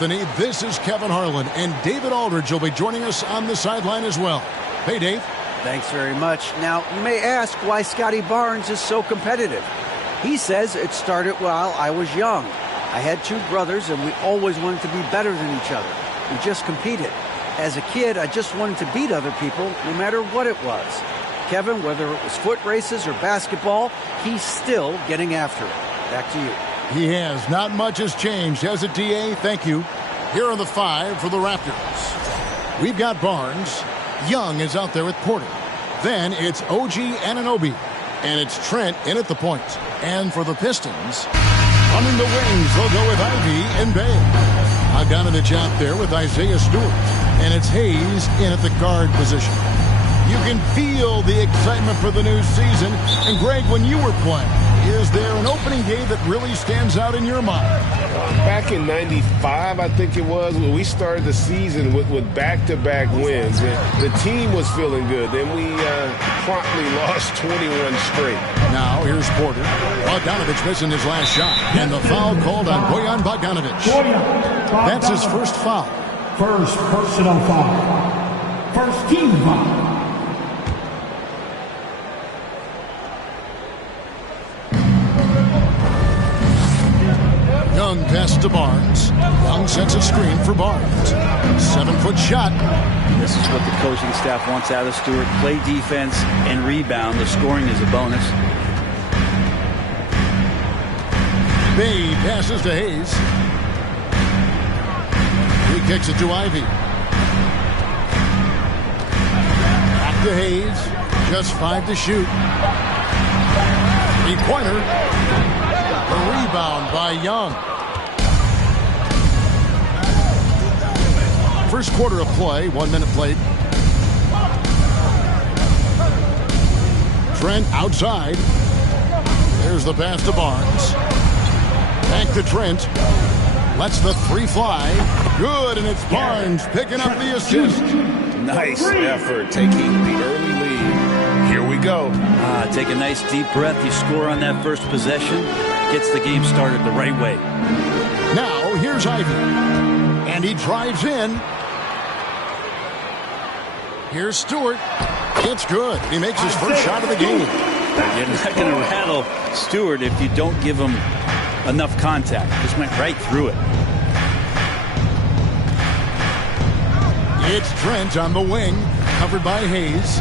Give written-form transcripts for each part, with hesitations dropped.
Anthony. This is Kevin Harlan, and David Aldridge will be joining us on the sideline as well. Hey, Dave. Thanks very much. Now, you may ask why Scotty Barnes is so competitive. He says it started while I was young. I had two brothers, and we always wanted to be better than each other. We just competed. As a kid, I just wanted to beat other people, no matter what it was. Kevin, whether it was foot races or basketball, he's still getting after it. Back to you. He has. Not much has changed, has it, D.A.? Thank you. Here are the 5 for the Raptors. We've got Barnes. Young is out there with Porter. Then it's OG Anunoby. And it's Trent in at the point. And for the Pistons, running the wings, they'll go with Ivy and Bay. Bogdanovich out there with Isaiah Stewart. And it's Hayes in at the guard position. You can feel the excitement for the new season. And, Greg, when you were playing, is there an opening day that really stands out in your mind? Back in '95, I think it was, when we started the season with back-to-back wins. And the team was feeling good. Then we promptly lost 21 straight. Now, here's Porter. Bogdanovich missing his last shot. And the foul called on Bojan Bogdanovich. That's his first foul. First personal foul. First team foul. Young pass to Barnes. Young sets a screen for Barnes. 7-foot shot. This is what the coaching staff wants out of Stewart. Play defense and rebound. The scoring is a bonus. Bay passes to Hayes. He kicks it to Ivy. Back to Hayes. Just 5 to shoot. 3-pointer. A rebound by Young. First quarter of play, 1 minute played. Trent outside. There's the pass to Barnes. Back to Trent. Lets the 3 fly. Good, and it's Barnes picking up the assist. Nice effort taking the early lead. Here we go. Take a nice deep breath. You score on that first possession. Gets the game started the right way. Now, here's Ivy. And he drives in. Here's Stewart. It's good. He makes his first shot of the game. You're not going to rattle Stewart if you don't give him enough contact. Just went right through it. It's Trent on the wing, covered by Hayes.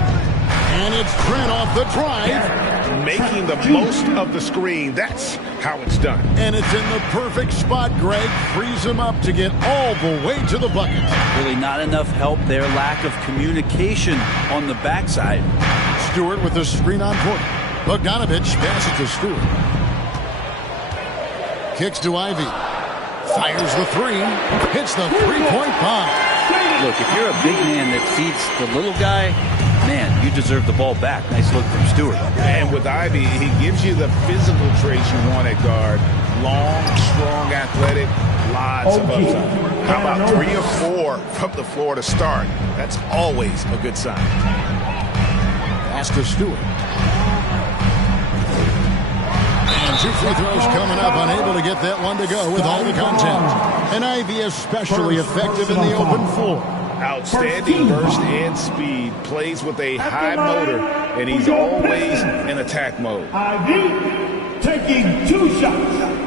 And it's Trent off the drive. Making the most of the screen. That's how it's done. And it's in the perfect spot, Greg. Frees him up to get all the way to the bucket. Really not enough help there. Lack of communication on the backside. Stewart with the screen on Porter. Bogdanovich passes to Stewart. Kicks to Ivy. Fires the 3. Hits the 3-point bomb. Look, if you're a big man that feeds the little guy, man, you deserve the ball back. Nice look from Stewart. And with Ivy, he gives you the physical traits you want at guard. Long, strong, athletic, lots of upside. How about 3 or 4 from the floor to start? That's always a good sign. Pass to Stewart. And 2 free throws coming up, unable to get that one to go with all the contact. And Ivy especially effective in the open floor. Outstanding burst and speed, plays with a high motor, and he's always in attack mode. Ivy taking 2 shots.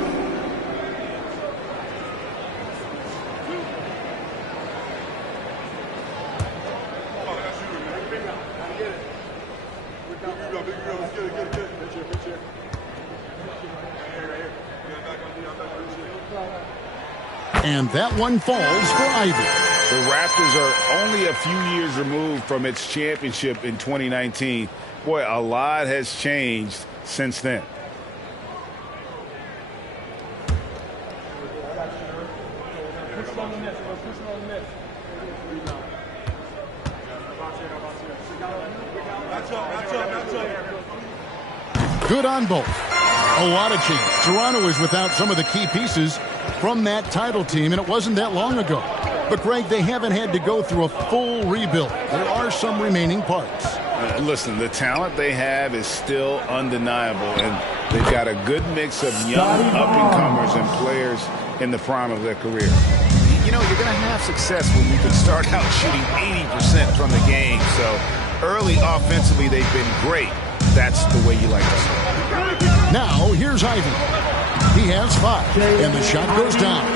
And that one falls for Ivy. The Raptors are only a few years removed from its championship in 2019. Boy, a lot has changed since then. Good on both. A lot of change. Toronto is without some of the key pieces from that title team, and it wasn't that long ago. But, Greg, they haven't had to go through a full rebuild. There are some remaining parts. Listen, the talent they have is still undeniable, and they've got a good mix of young up-and-comers and players in the prime of their career. success when you can start out shooting 80% from the game. So early offensively, they've been great. That's the way you like to start. Now, here's Ivy. He has 5, and the shot goes down.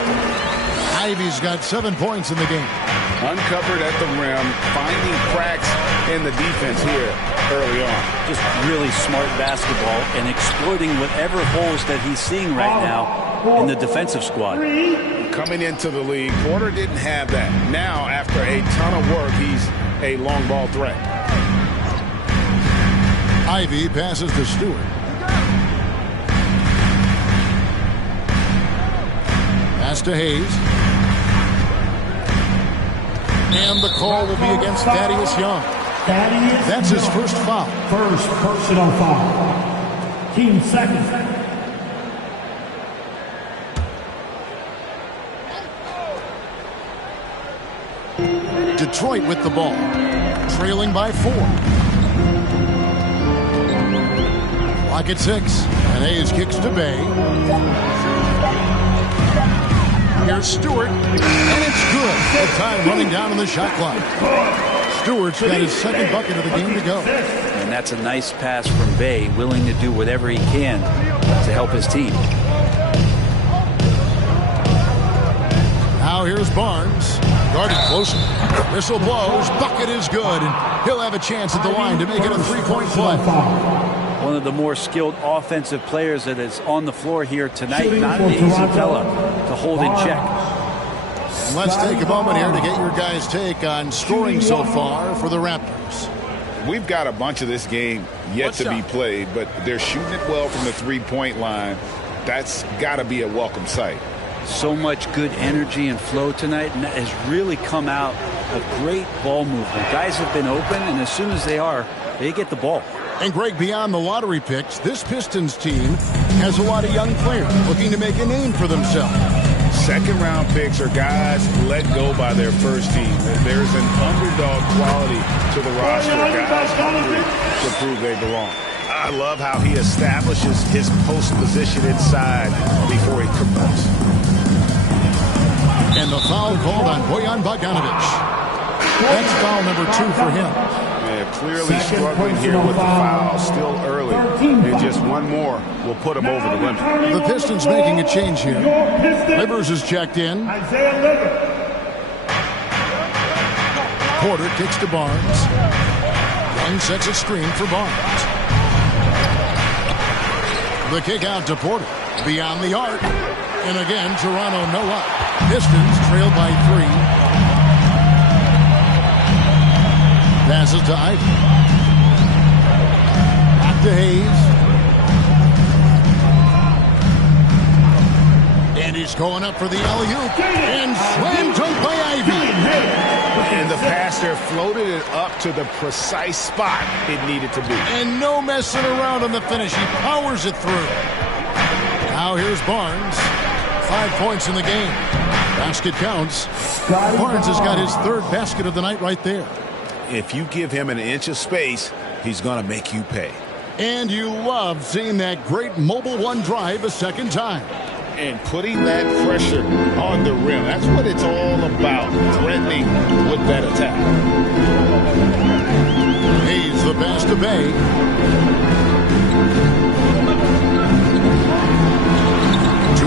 Ivy's got 7 points in the game. Uncovered at the rim, finding cracks in the defense here early on. Just really smart basketball and exploiting whatever holes that he's seeing right now in the defensive squad. Coming into the league, Porter didn't have that. Now, after a ton of work, he's a long ball threat. Ivy passes to Stewart. Pass to Hayes. And the call will be against Thaddeus Young. That's his first foul. First personal foul. Team second. Detroit with the ball, trailing by 4. Clock at 6, and Hayes kicks to Bay. Here's Stewart, and it's good. The time running down on the shot clock. Stewart's got his second bucket of the game to go. And that's a nice pass from Bay, willing to do whatever he can to help his team. Now here's Barnes, guarded closely. Whistle blows, bucket is good, and he'll have a chance at the line to make it a 3-point play. One of the more skilled offensive players that is on the floor here tonight. Not an easy fella to hold in check. Let's take a moment here to get your guys' take on scoring so far for the Raptors. We've got a bunch of this game yet to be played, but they're shooting it well from the three-point line. That's got to be a welcome sight. So much good energy and flow tonight, and that has really come out of great ball movement. Guys have been open, and as soon as they get the ball. And Greg, beyond the lottery picks, this Pistons team has a lot of young players looking to make a name for themselves. Second-round picks are guys let go by their first team. There's an underdog quality to the roster. Guys hungry to prove they belong. I love how he establishes his post position inside before he converts. And the foul called on Bojan Bogdanovic. That's foul number 2 for him. Yeah, clearly struggling here with the foul. Still early. And just one more will put him over the limit. The Pistons making a change here. Livers is checked in. Porter kicks to Barnes. Young sets a screen for Barnes. The kick out to Porter. Beyond the arc. And again, Toronto no up. Pistons trailed by 3. Passes to Ivy. Back to Hayes. And he's going up for the alley-oop. And slam dunk by Ivy. And the passer floated it up to the precise spot it needed to be. And no messing around on the finish. He powers it through. Now here's Barnes. 5 points in the game. Basket counts. Barnes has got his 3rd basket of the night right there. If you give him an inch of space, he's going to make you pay. And you love seeing that great mobile one drive a second time. And putting that pressure on the rim. That's what it's all about, threatening with that attack. Hayes the pass to Bay.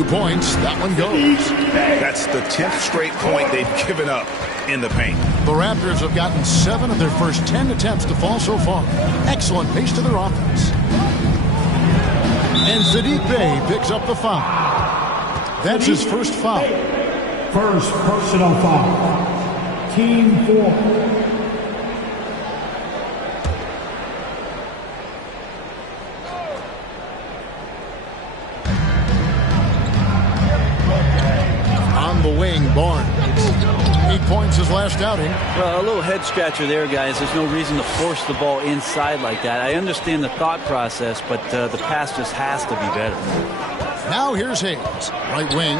Points. That one goes. That's the 10th straight point they've given up in the paint. The Raptors have gotten 7 of their first 10 attempts to fall so far. Excellent pace to their offense. And Saddiq Bey picks up the foul. That's his first foul. First personal foul. Team 4. Wing, Barnes. 8 points his last outing. Well, a little head scratcher there, guys. There's no reason to force the ball inside like that. I understand the thought process, but the pass just has to be better. Now here's Hayes, right wing.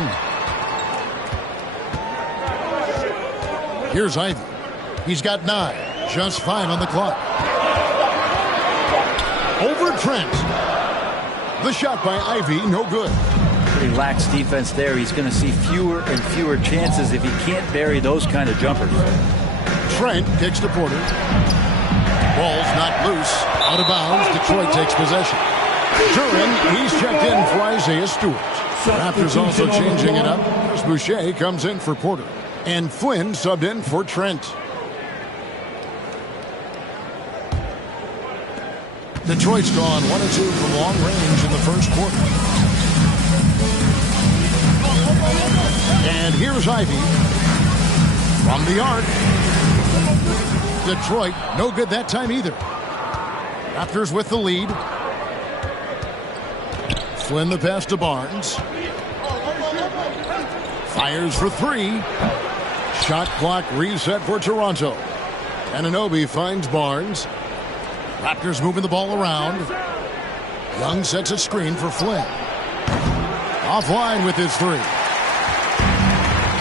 Here's Ivy. He's got 9, just 5 on the clock. Over Trent. The shot by Ivy, no good. pretty lax defense there. He's going to see fewer and fewer chances if he can't bury those kind of jumpers. Trent kicks to Porter. Ball's not loose. Out of bounds. Detroit takes possession. Duran, he's checked in for Isaiah Stewart. Raptors also changing it up. Chris Boucher comes in for Porter. And Flynn subbed in for Trent. Detroit's gone 1 of 2 from long range in the first quarter. And here's Ivy from the arc. Detroit, no good that time either. Raptors with the lead. Flynn the pass to Barnes. Fires for 3. Shot clock reset for Toronto. Anunoby finds Barnes. Raptors moving the ball around. Young sets a screen for Flynn. Offline with his 3.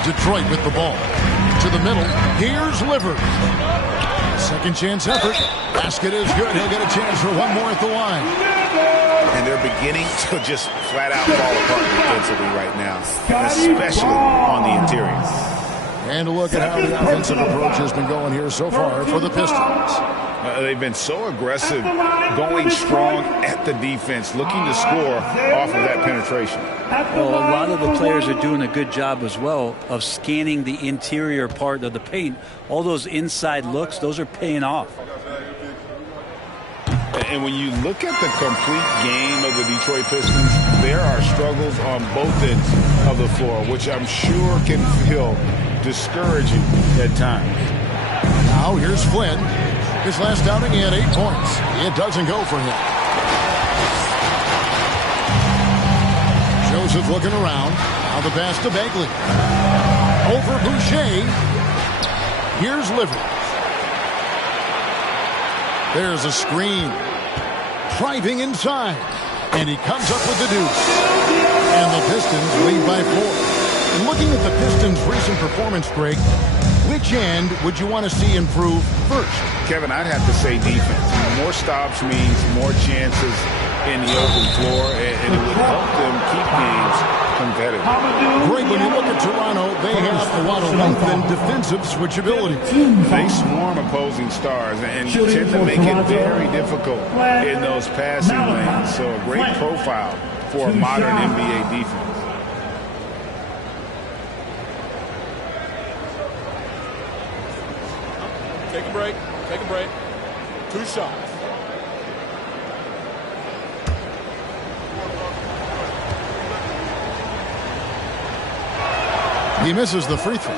Detroit with the ball. To the middle. Here's Livers. Second chance effort. Basket is good. He'll get a chance for one more at the line. And they're beginning to just flat out fall apart defensively right now, especially on the interior. And a look at how the offensive approach has been going here so far for the Pistons. They've been so aggressive, going strong at the defense, looking to score off of that penetration. Well, a lot of the players are doing a good job as well of scanning the interior part of the paint. All those inside looks, those are paying off. And when you look at the complete game of the Detroit Pistons, there are struggles on both ends of the floor, which I'm sure can feel discouraging at times. Now here's Flynn. His last outing, he had 8 points. It doesn't go for him. Joseph looking around. Now the pass to Bagley. Over Boucher. Here's Livers. There's a screen. Driving inside. And he comes up with the deuce. And the Pistons lead by 4. Looking at the Pistons' recent performance, Greg, which end would you want to see improve first? Kevin, I'd have to say defense. More stops means more chances in the open floor, and it would help them keep games competitive. Greg, when you look at Toronto, they have a lot of length and defensive switchability. They swarm opposing stars and tend to make it very difficult in those passing lanes. So a great profile for a modern NBA defense. Take a break. Take a break. 2 shots. He misses the free throw.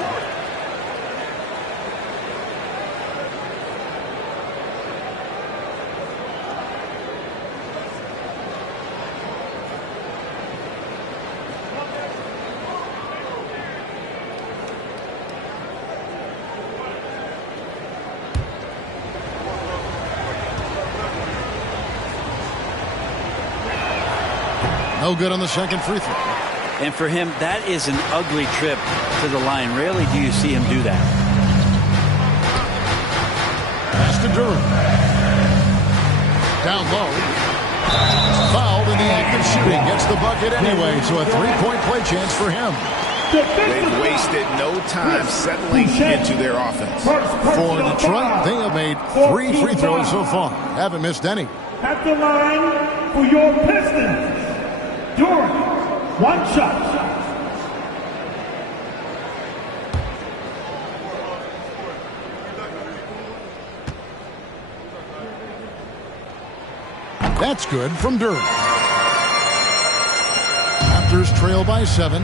No good on the second free throw. And for him, that is an ugly trip to the line. Rarely do you see him do that. Pass to Duran. Down low. Fouled in the act of shooting. Gets the bucket anyway, so a 3-point play chance for him. They've wasted no time settling into their offense. For Detroit, they have made 3 free throws so far. Haven't missed any. At the line for your Pistons, Duran, 1 shot. That's good from Duran. Raptors trail by 7.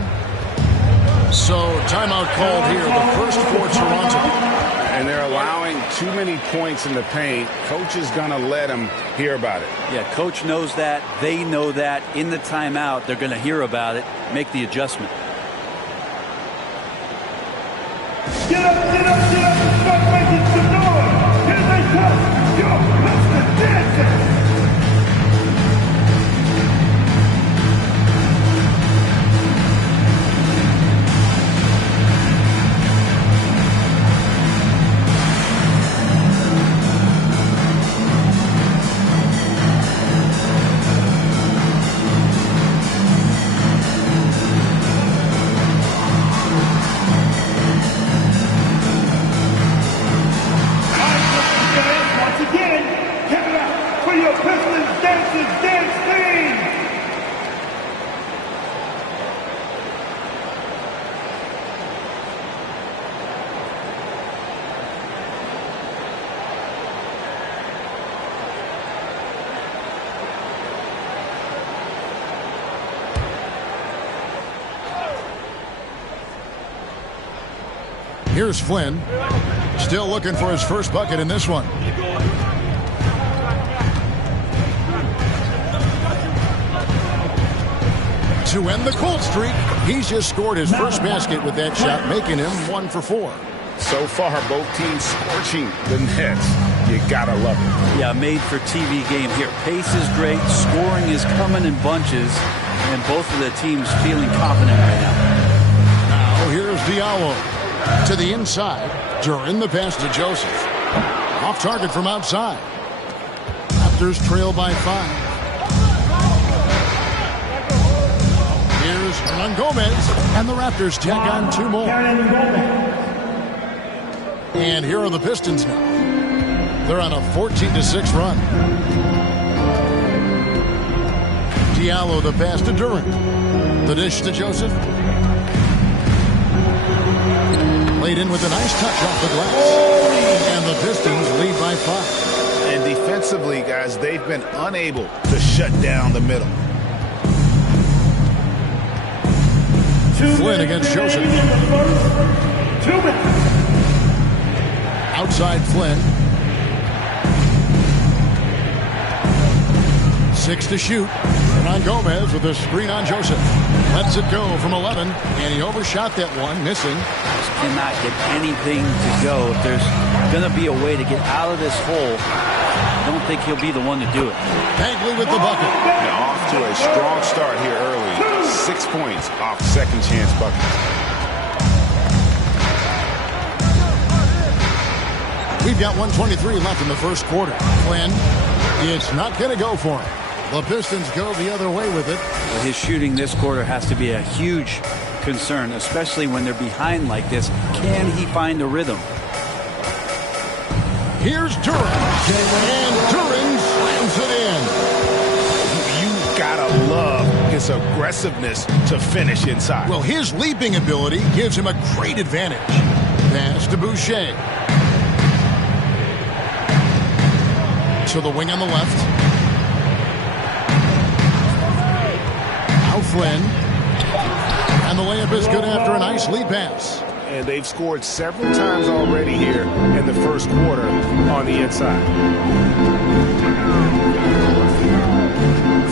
So timeout called here, the first for Toronto. And they're allowing too many points in the paint. Coach is going to let them hear about it. Yeah, coach knows that. They know that. In the timeout, they're going to hear about it, make the adjustment. Get up, get up, get up, and start making some noise. Here they come. Yo, Mr. Dancing. Here's Flynn. Still looking for his first bucket in this one. To end the cold streak, he's just scored his first basket with that shot, making him 1 for 4. So far, both teams scorching the nets. You gotta love it. Yeah, made for TV game here. Pace is great, scoring is coming in bunches, and both of the teams feeling confident right now. Now here's Diallo to the inside. During the pass to Joseph. Off target from outside. Raptors trail by 5. Here's Hernan Gomez, and the Raptors tack on 2 more. And here are the Pistons now. They're on a 14-6 run. Diallo the pass to Durant. The dish to Joseph. Laid in with a nice touch off the glass. And the Pistons lead by 5. And defensively, guys, they've been unable to shut down the middle. Flynn against Joseph. 2 minutes. Outside Flynn. 6 to shoot. Hernan Gomez with a screen on Joseph. Lets it go from 11, and he overshot that one, missing. Just cannot get anything to go. If there's going to be a way to get out of this hole, I don't think he'll be the one to do it. Bagley with the bucket. Now off to a strong start here early. 6 points off second chance buckets. We've got 1:23 left in the first quarter. Flynn, it's not going to go for him. The Pistons go the other way with it. His shooting this quarter has to be a huge concern, especially when they're behind like this. Can he find the rhythm? Here's Durant. And Durant slams it in. You gotta love his aggressiveness to finish inside. Well, his leaping ability gives him a great advantage. Pass to Boucher. To the wing on the left. Now Flynn. And the layup is good after a nice lead pass. And they've scored several times already here in the first quarter on the inside.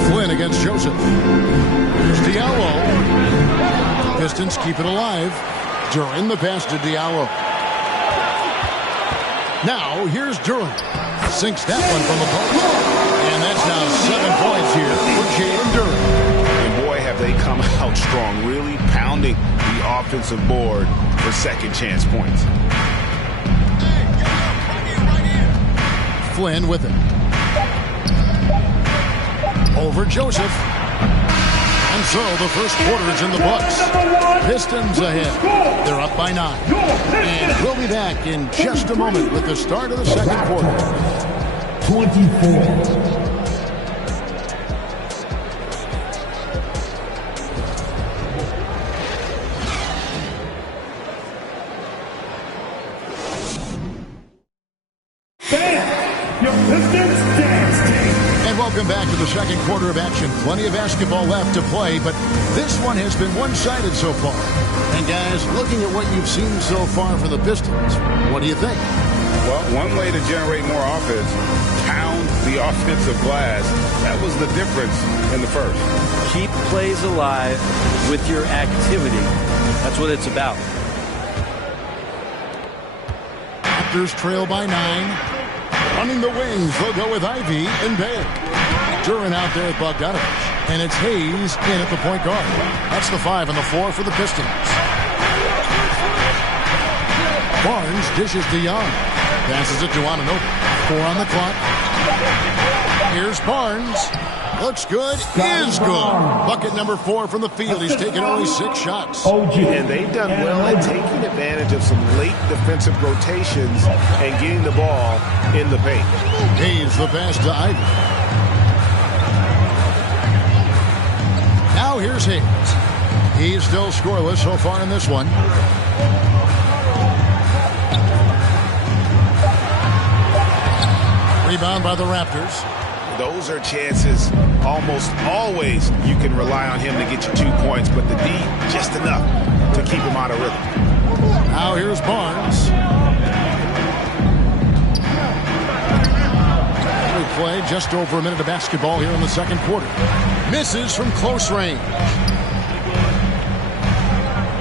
Flynn against Joseph. Here's Diallo. Pistons keep it alive. During the pass to Diallo. Now here's Durant. Sinks that one from the post. And that's now 7 points here for Jaden Durant. And boy, have they come out strong, really pounding the offensive board for second chance points. Flynn with it. Over Joseph. And so the first quarter is in the books. Pistons ahead. They're up by 9. And we'll be back in just a moment with the start of the second quarter. 24. Welcome back to the second quarter of action. Plenty of basketball left to play, but this one has been one-sided so far. And guys, looking at what you've seen so far for the Pistons, what do you think? Well, one way to generate more offense, pound the offensive glass. That was the difference in the first. Keep plays alive with your activity. That's what it's about. Raptors trail by 9. Running the wings, they'll go with Ivy and Bale. Durant out there with Bogdanovich. And it's Hayes in at the point guard. That's the 5 and the 4 for the Pistons. Barnes dishes to Young. Passes it to Anunoby. 4 on the clock. Here's Barnes. Looks good. Is good. Bucket number 4 from the field. He's taken only 6 shots. And they've done well at taking advantage of some late defensive rotations and getting the ball in the paint. Hayes the pass to Ivy. Now here's Hayes. He's still scoreless so far in this one. Rebound by the Raptors. Those are chances almost always you can rely on him to get you 2 points, but the D just enough to keep him out of rhythm. Now here's Barnes. We play just over a minute of basketball here in the second quarter. Misses from close range.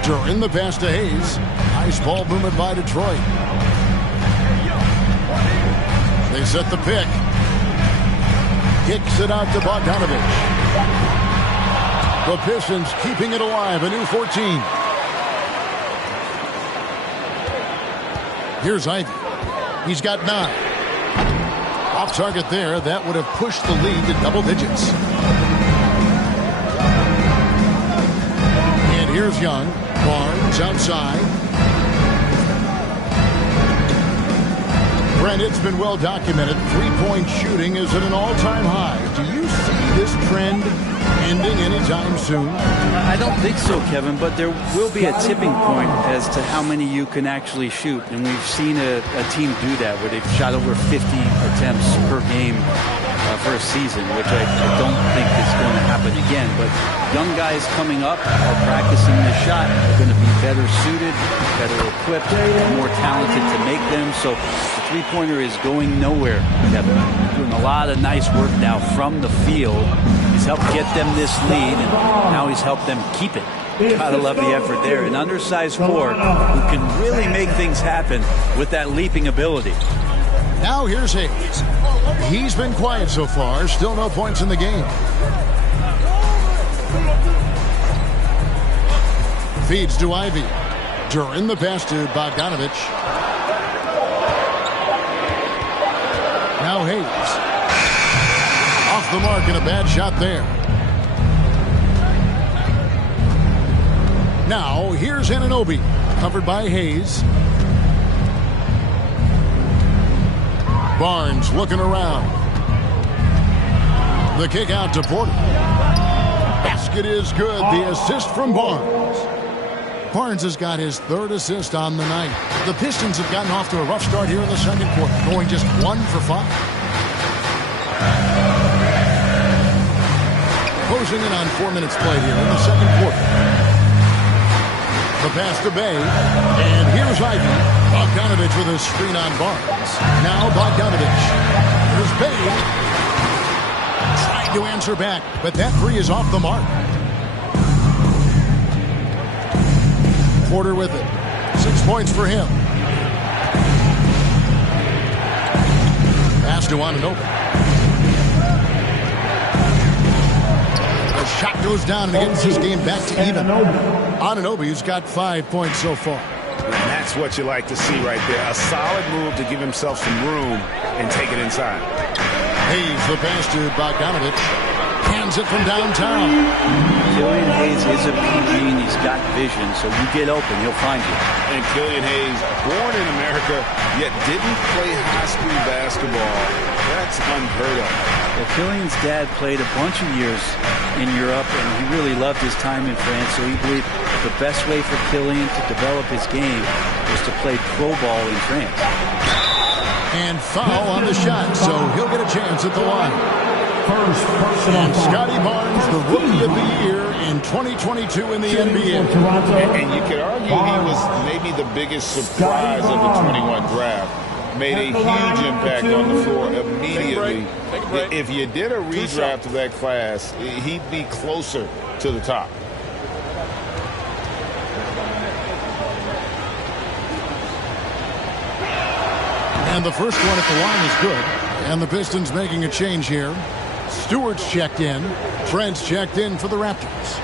During the pass to Hayes. Nice ball movement by Detroit. They set the pick. Kicks it out to Bogdanovich. The Pistons keeping it alive. A new 14. Here's Ivy. He's got 9. Off target there. That would have pushed the lead to double digits. And here's Young. Barnes outside. Brent, it's been well documented. Three-point shooting is at an all-time high. Do you see this trend ending anytime soon? I don't think so, Kevin, but there will be a tipping point as to how many you can actually shoot. And we've seen a team do that where they've shot over 50 attempts per game for a season, which I don't think is going to happen again. But young guys coming up are practicing this shot. They're going to be better suited, better equipped, more talented to make them. So the three-pointer is going nowhere, Kevin. Doing a lot of nice work now from the field. He's helped get them this lead, and now he's helped them keep it. Gotta love the effort there. An undersized forward who can really make things happen with that leaping ability. Now here's Hayes. He's been quiet so far. Still no points in the game. Feeds to Ivy. During the pass to Bogdanovich. Now Hayes. Off the mark and a bad shot there. Now here's Anunoby. Covered by Hayes. Barnes looking around. The kick out to Porter. Basket is good. The assist from Barnes. Barnes has got his 3rd assist on the night. The Pistons have gotten off to a rough start here in the second quarter, going just 1 for 5. Closing in on 4 minutes played here in the second quarter. The pass to Bay. And here's Ivy. Bogdanovich with a screen on Barnes. Now Bogdanovich. Here's Bay. Trying to answer back, but that three is off the mark. Porter with it. 6 points for him. Pass to Anunoby. The shot goes down and it gets his game back to even. Anunoby's got 5 points so far. And that's what you like to see right there. A solid move to give himself some room and take it inside. Hayes, the pass to Bogdanovich. Hands it from downtown. Killian Hayes is a PG and he's got vision, so you get open, he'll find you. And Killian Hayes, born in America, yet didn't play high school basketball. That's unheard of. Well, Killian's dad played a bunch of years in Europe, and he really loved his time in France, so he believed the best way for Killian to develop his game was to play pro ball in France. And foul on the shot, so he'll get a chance at the line. And Scotty Barnes, the Rookie of the Year in 2022 in the NBA. And you could argue he was maybe the biggest surprise of the 21 draft. Made a huge impact on the floor immediately. If you did a redraft of that class, he'd be closer to the top. And the first one at the line is good. And the Pistons making a change here. Stewart's checked in. Trent's checked in for the Raptors.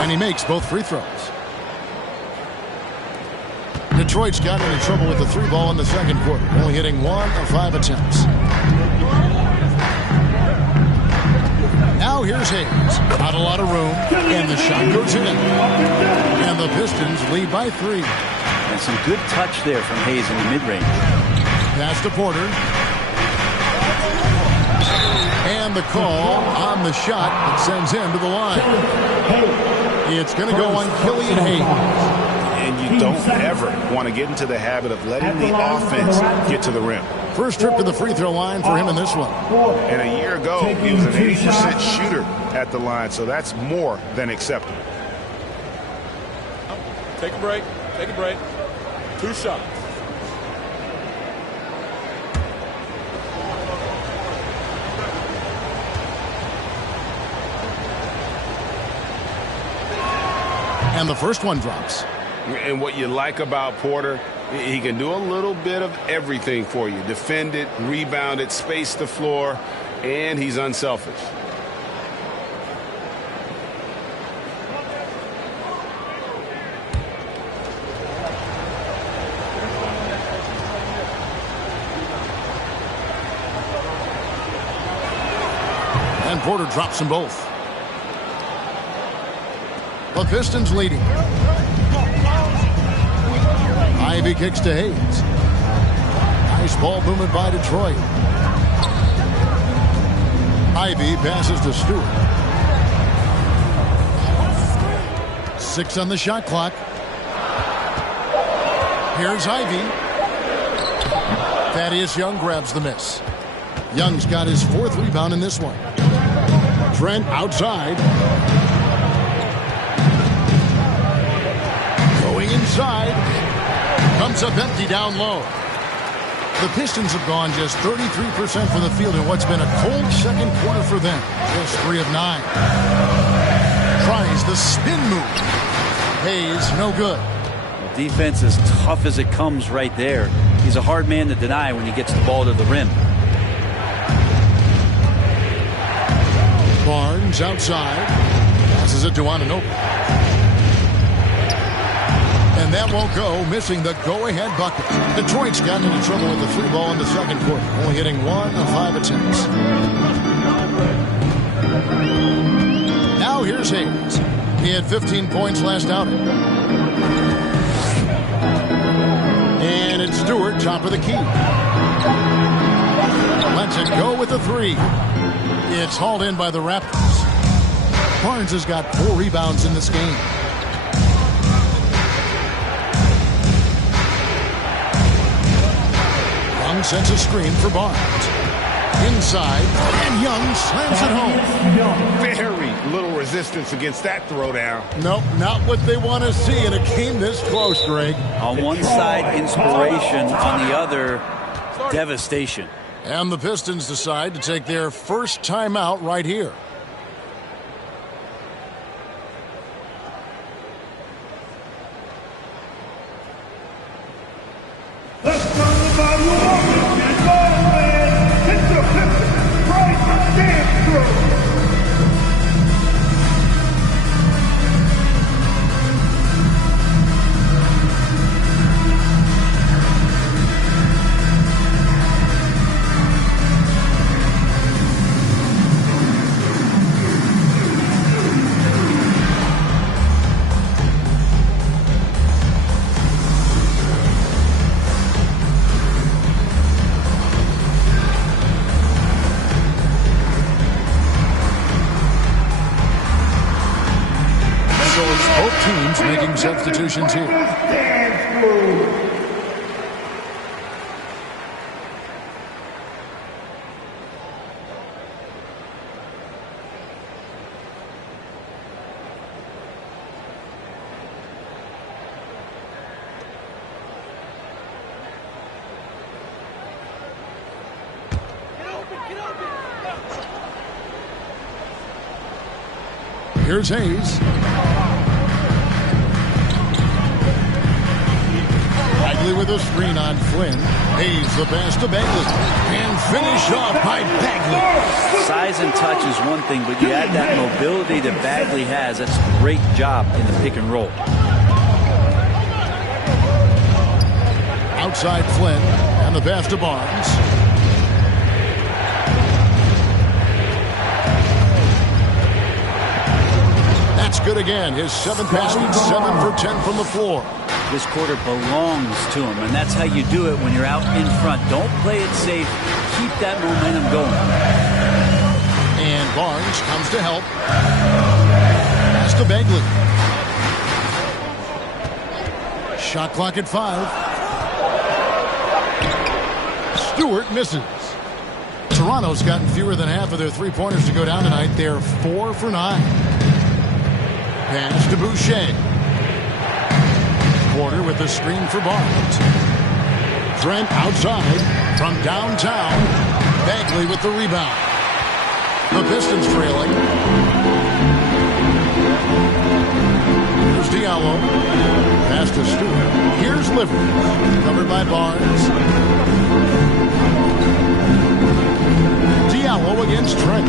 And he makes both free throws. Detroit's gotten into trouble with the 3 ball in the second quarter, only hitting 1 of 5 attempts. Now here's Hayes. Not a lot of room, and the shot goes in. And the Pistons lead by 3. And some good touch there from Hayes in the mid-range. Pass to Porter. And the call on the shot that sends him to the line. It's going to go on Killian Hayes. And you don't ever want to get into the habit of letting the offense get to the rim. First trip to the free throw line for him in this one. And a year ago, he was an 80% shooter at the line, so that's more than acceptable. Take a break. Take a break. 2 shots. And the first one drops. And what you like about Porter, he can do a little bit of everything for you. Defend it, rebound it, space the floor, and he's unselfish. And Porter drops them both. The Pistons leading. Ivy kicks to Hayes. Nice ball movement by Detroit. Ivy passes to Stewart. 6 on the shot clock. Here's Ivy. Thaddeus Young grabs the miss. Young's got his 4th rebound in this one. Trent outside. Going inside. Comes up empty down low. The Pistons have gone just 33% from the field in what's been a cold second quarter for them. Just 3 of 9. Tries the spin move. Hayes, no good. Well, defense is tough as it comes right there. He's a hard man to deny when he gets the ball to the rim. Barnes outside. Passes it to Anunoby. And that won't go, missing the go-ahead bucket. Detroit's gotten into trouble with the 3 ball in the second quarter, only hitting 1 of 5 attempts. Now here's Hayes. He had 15 points last outing. And it's Stewart, top of the key. Lets it go with the 3. It's hauled in by the Raptors. Barnes has got 4 rebounds in this game. Young sets a screen for Barnes. Inside, and Young slams it home. Very little resistance against that throwdown. Nope, not what they want to see in a game this close, Greg. On one side, inspiration. On the other, devastation. And the Pistons decide to take their first timeout right here. Let's turn the volume up and ball, man. It's the Pistons right dance crew. Making substitutions here. Here's Hayes. With a screen on Flynn. Hayes the pass to Bagley. And finish off by Bagley. Size and touch is one thing, but you add that mobility that Bagley has. That's a great job in the pick and roll. Outside Flynn. And the pass to Barnes. That's good again. His 7th passing, 7 for 10 from the floor. This quarter belongs to him, and that's how you do it when you're out in front. Don't play it safe. Keep that momentum going. And Barnes comes to help. Pass to Bagley. Shot clock at 5. Stewart misses. Toronto's gotten fewer than half of their three-pointers to go down tonight. They're 4 for 9. Pass to Boucher. Porter with the screen for Barnes. Trent outside from downtown. Bagley with the rebound. The Pistons trailing. Here's Diallo. Pass to Stewart. Here's Livers. Covered by Barnes. Diallo against Trent.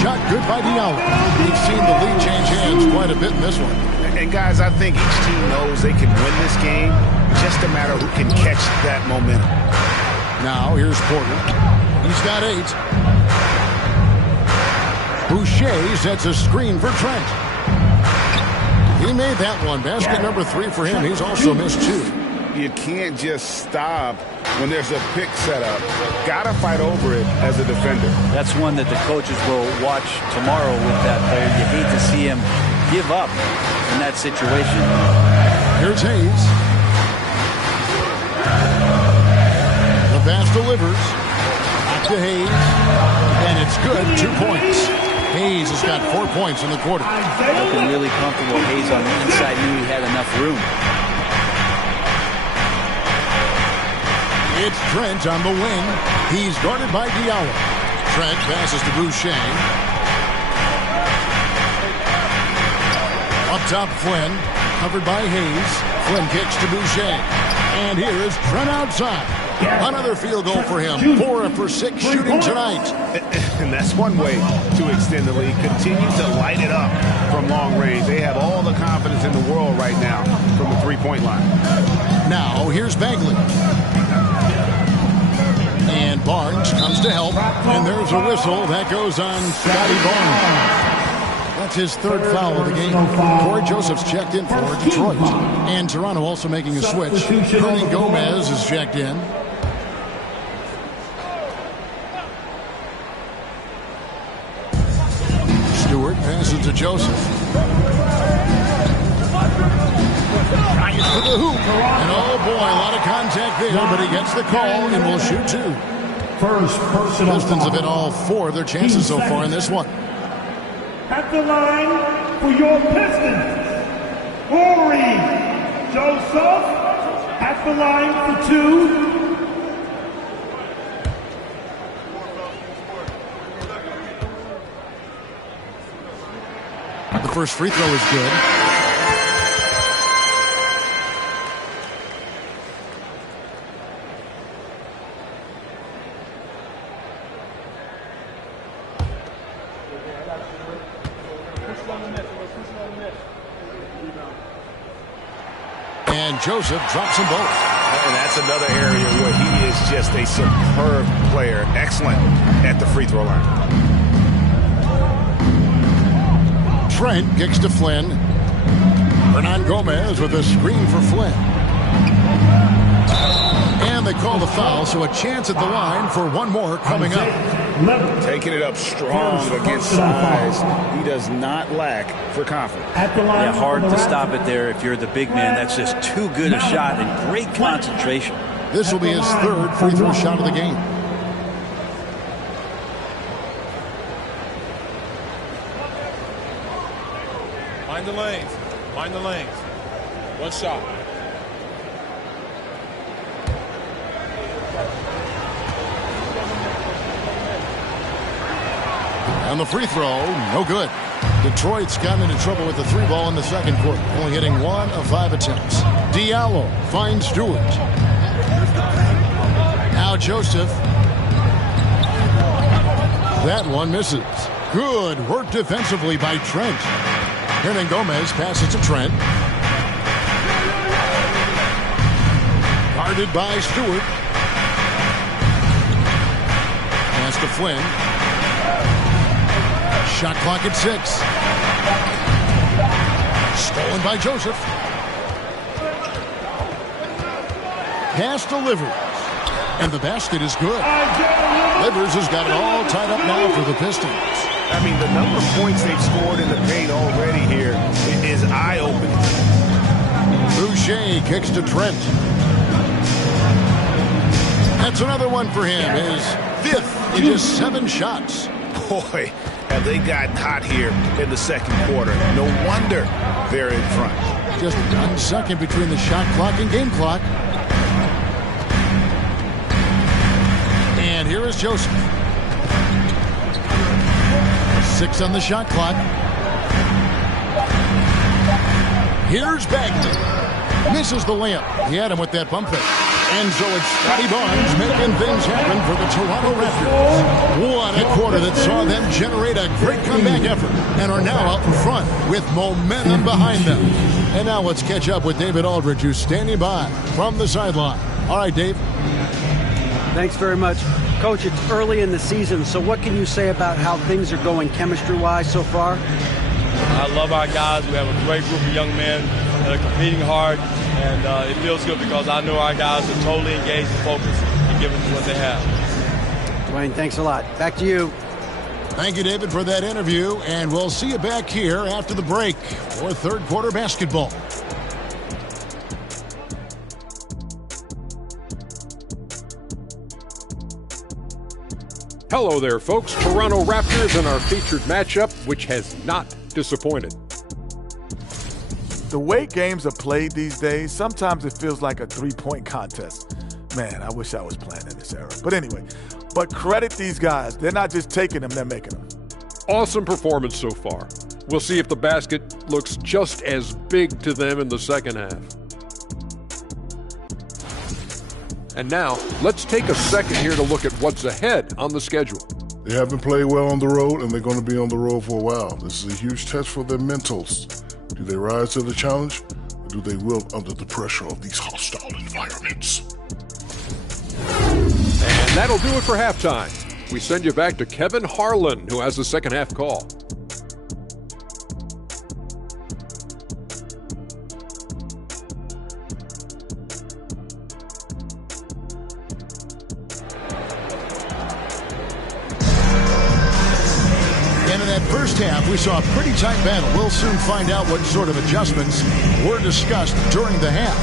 Shot good by Diallo. We've seen the lead change hands quite a bit in this one. And guys, I think each team knows they can win this game. It's just a matter who can catch that momentum. Now here's Porter. He's got 8. Boucher sets a screen for Trent. He made that one. Basket number 3 for him. He's also missed 2. You can't just stop when there's a pick set up. Got to fight over it as a defender. That's one that the coaches will watch tomorrow with that player. You hate to see him give up in that situation. Here's Hayes. The pass delivers. Back to Hayes. And it's good. 2 points. Hayes has got 4 points in the quarter. Looking really comfortable. Hayes on the inside knew he had enough room. It's Trent on the wing. He's guarded by Diallo. Trent passes to Boucher. Up top, Flynn. Covered by Hayes. Flynn kicks to Boucher. And here is Trent outside. Another field goal for him. 4 for 6 shooting tonight. And that's one way to extend the lead. Continue to light it up from long range. They have all the confidence in the world right now from the three-point line. Now, here's Bagley. And Barnes comes to help. And there's a whistle. That goes on Scotty Barnes. That's his 3rd foul of the game. Corey Joseph's checked in for Detroit. And Toronto also making a switch. Hernan Gomez is checked in. Stewart passes to Joseph. Bryant for the hoop. And oh boy, a lot of contact there, but he gets the call and will shoot 2. First personal Pistons have hit all 4 of their chances so far in this one. At the line for your Pistons, Corey Joseph. At the line for 2. The first free throw is good. And Joseph drops them both. And that's another area where he is just a superb player. Excellent at the free throw line. Trent kicks to Flynn. Hernan Gomez with a screen for Flynn. And they call the foul, so a chance at the line for one more coming up. Taking it up strong against size. He does not lack for confidence. Yeah, hard to stop it there if you're the big man. That's just too good a shot and great concentration. This will be his 3rd free throw shot of the game. Mind the lanes. Mind the lanes. One shot. And the free throw, no good. Detroit's gotten into trouble with the 3 ball in the second quarter, only hitting 1 of 5 attempts. Diallo finds Stewart. Now Joseph. That one misses. Good work defensively by Trent. Hernan Gomez passes to Trent. Guarded by Stewart. Pass to Flynn. Shot clock at 6. Stolen by Joseph. Pass to Livers. And the basket is good. Livers has got it all tied up now for the Pistons. I mean, the number of points they've scored in the paint already here is eye-opening. Boucher kicks to Trent. At That's another one for him. His 5th in just 7 shots. Boy, have they gotten hot here in the second quarter. No wonder they're in front. Just 1 second between the shot clock and game clock. And here is Joseph. 6 on the shot clock. Here's Bagley. Misses the layup. He had him with that bump fake. And so it's Scotty Barnes making things happen for the Toronto Raptors. What a quarter that saw them generate a great comeback effort and are now out in front with momentum behind them. And now let's catch up with David Aldridge, who's standing by from the sideline. All right, Dave. Thanks very much. Coach, it's early in the season, so what can you say about how things are going chemistry-wise so far? I love our guys. We have a great group of young men that are competing hard, and it feels good because I know our guys are totally engaged and focused and giving us what they have. Dwayne, thanks a lot. Back to you. Thank you, David, for that interview, and we'll see you back here after the break for third quarter basketball. Hello there, folks. Toronto Raptors in our featured matchup, which has not disappointed. The way games are played these days, sometimes it feels like a three-point contest. Man, I wish I was playing in this era. But anyway, but credit these guys. They're not just taking them, they're making them. Awesome performance so far. We'll see if the basket looks just as big to them in the second half. And now, let's take a second here to look at what's ahead on the schedule. They haven't played well on the road, and they're going to be on the road for a while. This is a huge test for their mentals. Do they rise to the challenge, or do they wilt under the pressure of these hostile environments? And that'll do it for halftime. We send you back to Kevin Harlan, who has the second half call. First half, we saw a pretty tight battle. We'll soon find out what sort of adjustments were discussed during the half.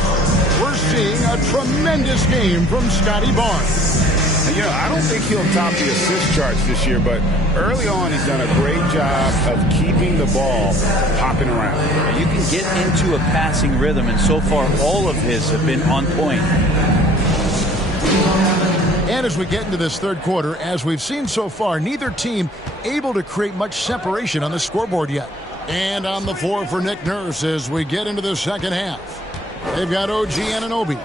We're seeing a tremendous game from Scotty Barnes. And, you know, I don't think he'll top the assist charts this year, but early on he's done a great job of keeping the ball hopping around. You can get into a passing rhythm, and so far all of his have been on point. And as we get into this third quarter, as we've seen so far, neither team able to create much separation on the scoreboard yet. And on the floor for Nick Nurse as we get into the second half. They've got OG Anunoby.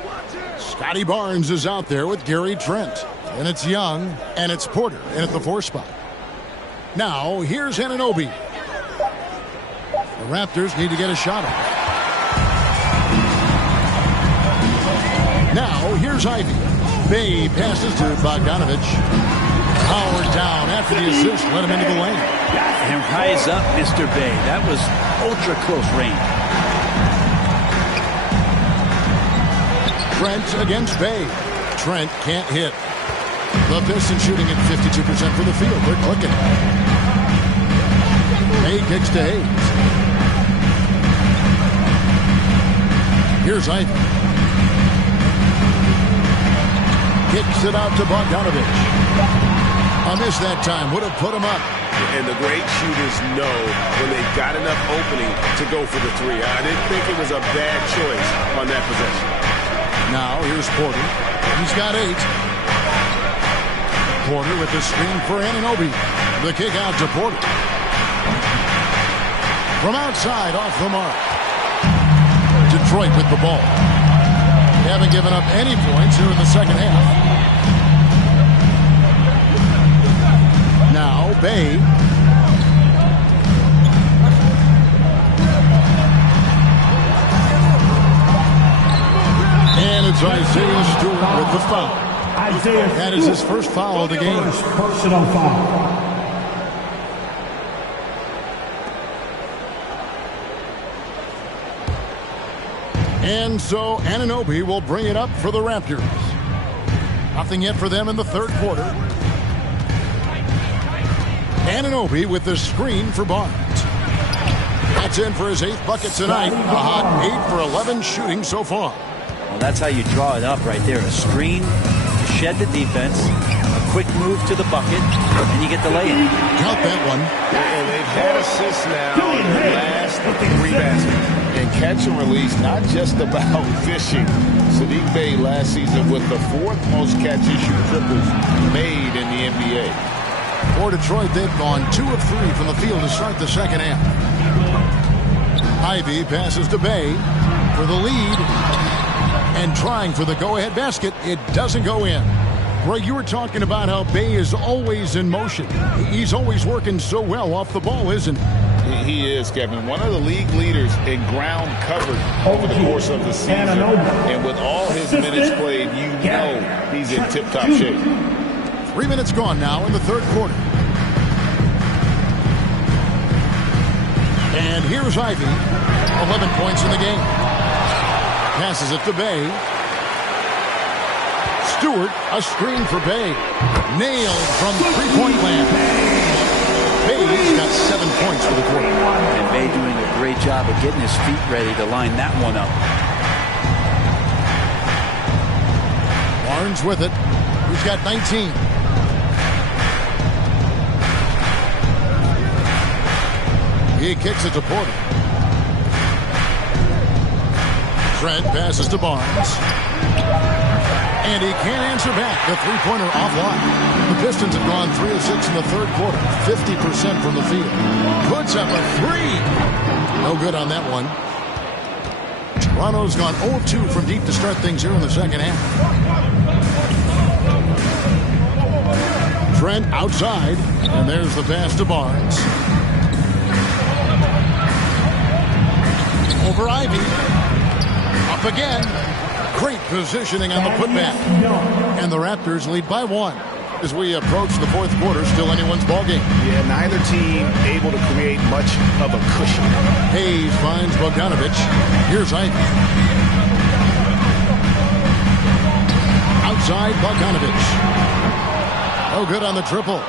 Scotty Barnes is out there with Gary Trent. And it's Young, and it's Porter in at the 4 spot. Now, here's Anunoby. The Raptors need to get a shot off. Now, here's Ivy. Bay passes to Bogdanovich. Howard down after the assist. Let him into the lane. And rise up, Mr. Bay. That was ultra close range. Trent against Bay. Trent can't hit. The Pistons shooting at 52% for the field. They're clicking. Bay kicks to Hayes. Here's Ivy. Kicks it out to Bogdanovich. A miss that time. Would have put him up. And the great shooters know when they've got enough opening to go for the 3. I didn't think it was a bad choice on that possession. Now here's Porter. He's got 8. Porter with the screen for Anunoby. The kick out to Porter. From outside, off the mark. Detroit with the ball. They haven't given up any points here in the second half. Now, Bay. And it's Isaiah Stewart with the foul. That is his first foul of the game. Personal foul. And so Anunoby will bring it up for the Raptors. Nothing yet for them in the third quarter. Anunoby with the screen for Barnes. That's in for his 8th bucket tonight. A hot 8 for 11 shooting so far. Well, that's how you draw it up right there. A screen to shed the defense, a quick move to the bucket, and you get the lay-in. Count that one. And they've had assists now in their last 3 baskets. And catch and release, not just about fishing. Sadiq Bey last season with the 4th most catch-and-shoot triples made in the NBA. For Detroit, they've gone 2 of 3 from the field to start the second half. Ivy passes to Bey for the lead. And trying for the go-ahead basket. It doesn't go in. Greg, you were talking about how Bey is always in motion. He's always working so well off the ball, isn't he? He is, Kevin. One of the league leaders in ground covered over the course of the season. And with all his minutes played, you know he's in tip-top shape. 3 minutes gone now in the third quarter. And here's Ivy. 11 points in the game. Passes it to Bey. Stewart, a screen for Bey. Nailed from three-point land. Bey's got 7 points for the quarter. And Bey doing a great job of getting his feet ready to line that one up. Barnes with it. He's got 19. He kicks it to Porter. Trent passes to Barnes. And he can't answer back. The three-pointer offline. The Pistons have gone 3 of 6 in the third quarter. 50% from the field. Puts up a 3. No good on that one. Toronto's gone 0 of 2 from deep to start things here in the second half. Trent outside. And there's the pass to Barnes. Over Ivy. Up again. Great positioning on the putback. And the Raptors lead by 1. As we approach the fourth quarter, still anyone's ballgame. Yeah, neither team able to create much of a cushion. Hayes finds Bogdanovich. Here's Ivy. Outside Bogdanovich. No good on the triple.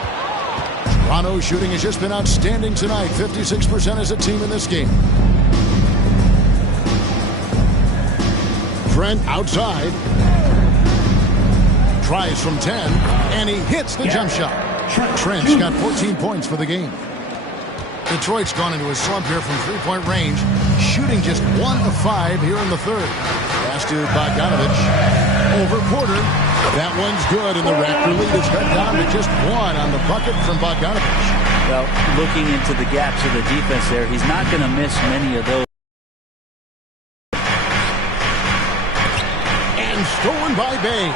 Toronto's shooting has just been outstanding tonight. 56% as a team in this game. Trent outside. Tries from 10, and he hits the jump shot. Trent's got 14 points for the game. Detroit's gone into a slump here from three-point range, shooting just 1 of 5 here in the third. Pass to Bogdanovich. Over Porter. That one's good, and the Raptor lead is cut down to just 1 on the bucket from Bogdanovich. Well, looking into the gaps of the defense there, he's not going to miss many of those. Stolen by Bey.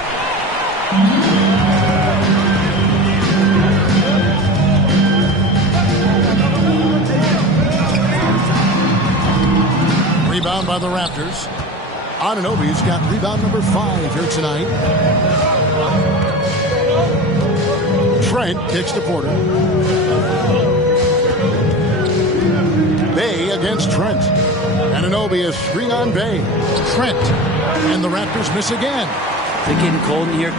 Rebound by the Raptors. Anunoby's got rebound number 5 here tonight. Trent kicks to Porter. Bey against Trent. Anunoby is screen on Bey. Trent. And the Raptors miss again. They're getting cold in here.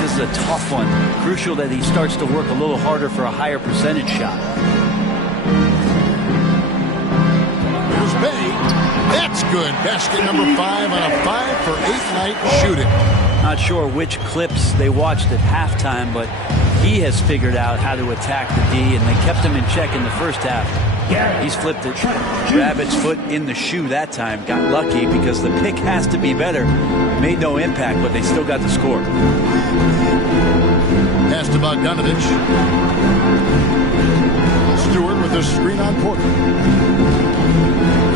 This is a tough one. Crucial that he starts to work a little harder for a higher percentage shot. Here's Bey. That's good. Basket number 5 on a 5-for-8 night shooting. Not sure which clips they watched at halftime, but he has figured out how to attack the D, and they kept him in check in the first half. He's flipped it. Rabbit's foot in the shoe that time. Got lucky because the pick has to be better. Made no impact, but they still got the score. Pass to Bogdanovich. Stewart with a screen on Porter.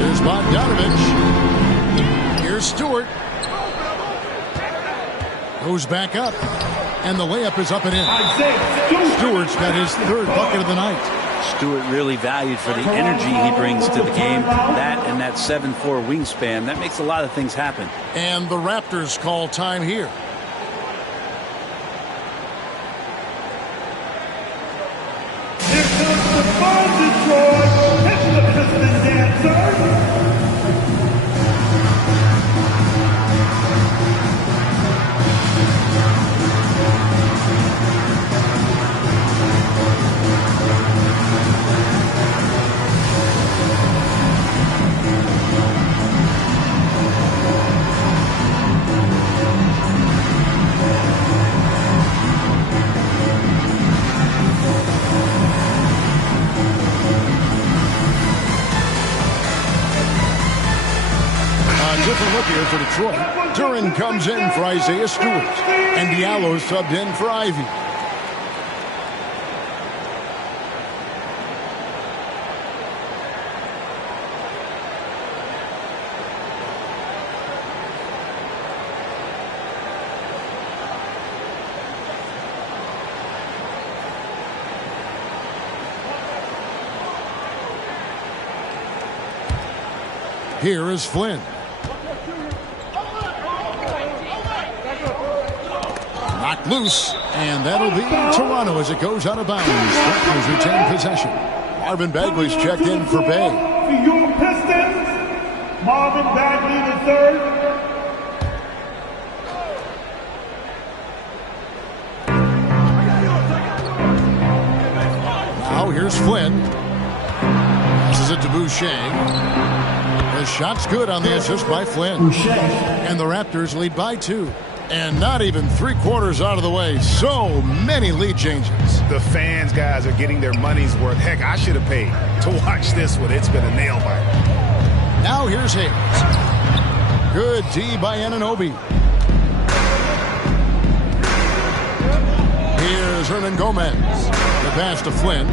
Here's Bogdanovich. Here's Stewart. Goes back up. And the layup is up and in. Stewart's got his 3rd bucket of the night. Stewart really valued for the energy he brings to the game. That and that 7'4" wingspan, that makes a lot of things happen. And the Raptors call time here. Here comes the ball, Detroit. It's the Pistons answer. different look here for Detroit. Duran comes in for Isaiah Stewart. And Diallo subbed in for Ivy. Here is Flynn. Knocked loose, and that'll be Toronto as it goes out of bounds. Raptors retain possession. Marvin Bagley's checked in for Bay. For your Pistons, Marvin Bagley the third. Now here's Flynn. Passes it to Boucher. The shot's good on the assist by Flynn. And the Raptors lead by 2. And not even 3/4 out of the way. So many lead changes. The fans, guys, are getting their money's worth. Heck, I should have paid to watch this one. It's been a nail biter. Now here's Hayes. Good D by Anunoby. Here's Hernan Gomez. The pass to Flynn.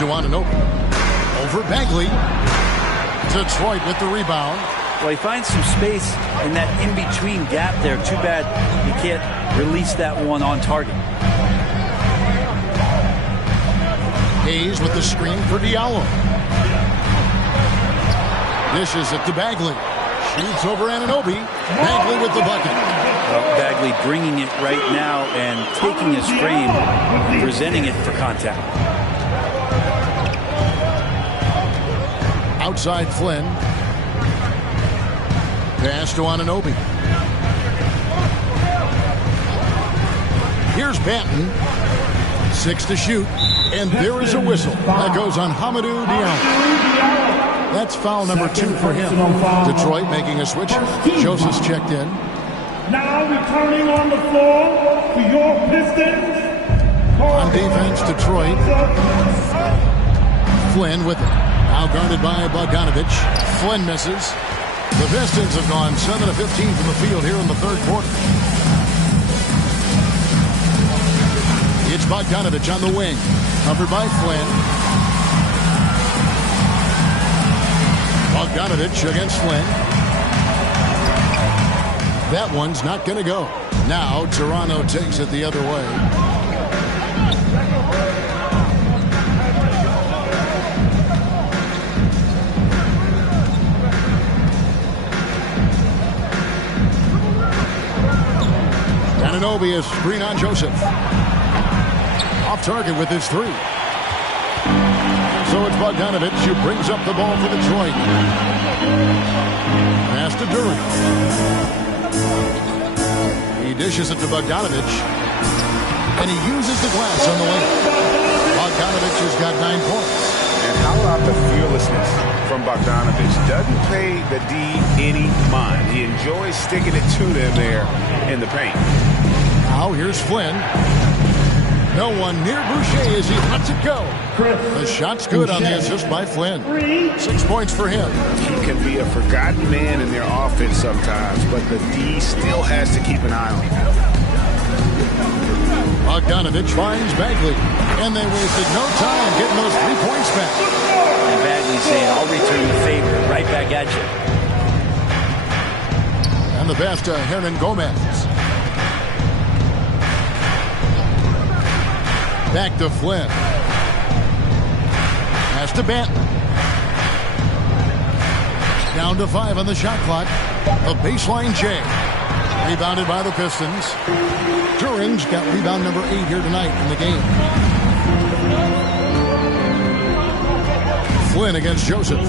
To Anunoby. Over Bagley. Detroit with the rebound. Well, he finds some space in that in-between gap there. Too bad he can't release that one on target. Hayes with the screen for Diallo. Dishes it to Bagley. Shoots over Anunoby. Bagley with the bucket. Well, Bagley bringing it right now and taking his frame, presenting it for contact. Outside Flynn. Pass to Anunoby. Here's Banton. 6 to shoot. And there is a whistle. That goes on Hamidou Diallo. That's foul number 2 for him. Detroit making a switch. Joseph's checked in. Now returning on the floor for your Pistons. On defense, Detroit. Flynn with it. Now guarded by Bogdanovich. Flynn misses. The Pistons have gone 7 of 15 from the field here in the third quarter. It's Bogdanovich on the wing. Covered by Flynn. Bogdanovich against Flynn. That one's not going to go. Now Toronto takes it the other way. Anunoby is screen on Joseph. Off target with his 3. So it's Bogdanovich who brings up the ball for Detroit. Pass to Duran. He dishes it to Bogdanovich. And he uses the glass on the lane. Bogdanovich has got 9 points. And how about the fearlessness from Bogdanovich? Doesn't pay the D any mind. He enjoys sticking it to them there in the paint. Now here's Flynn. No one near Boucher as he lets it go. The shot's good on the assist by Flynn. 6 points for him. He can be a forgotten man in their offense sometimes, but the D still has to keep an eye on him. Bogdanovich finds Bagley. And they wasted no time getting those 3 points back. And Bagley saying, I'll return the favor. Right back at you. And the pass to Hernan Gomez. Back to Flynn. Pass to Banton. Down to 5 on the shot clock. A baseline J. Rebounded by the Pistons. Duran's got rebound number 8 here tonight in the game. Flynn against Joseph.